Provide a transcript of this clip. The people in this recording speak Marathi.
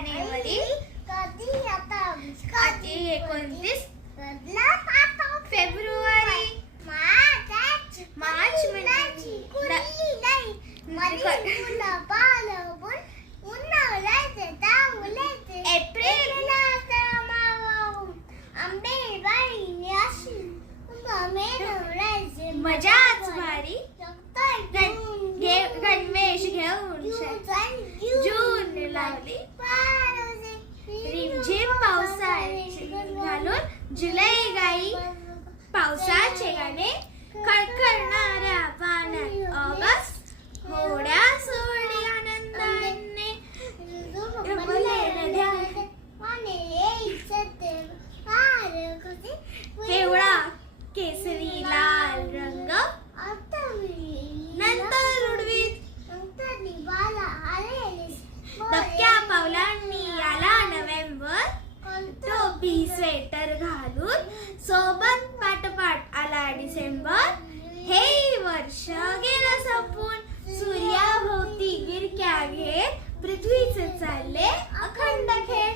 जानेवारी कधी आता आधी 29 फेब्रुवारी मार्च म्हणजे एप्रिल मजाच भारी गणवेश घेऊन जून लावली रिमझिम पावसाची घालून जुलै गाई पावसाचे गाणे खळखळणाऱ्या पाण्यात ऑगस्ट होड्या सोडी आनंदाने पिवळा केसरी लाल रंग नंतर उडवीत दबक्या पावलांनी आला नोव्हेंबर टोपी स्वेटर घालून सोबत पाठोपाठ आला डिसेंबर हे वर्ष गेलं संपून सूर्याभोवती गिरक्या घेत पृथ्वीचे चालले अखंड खेळ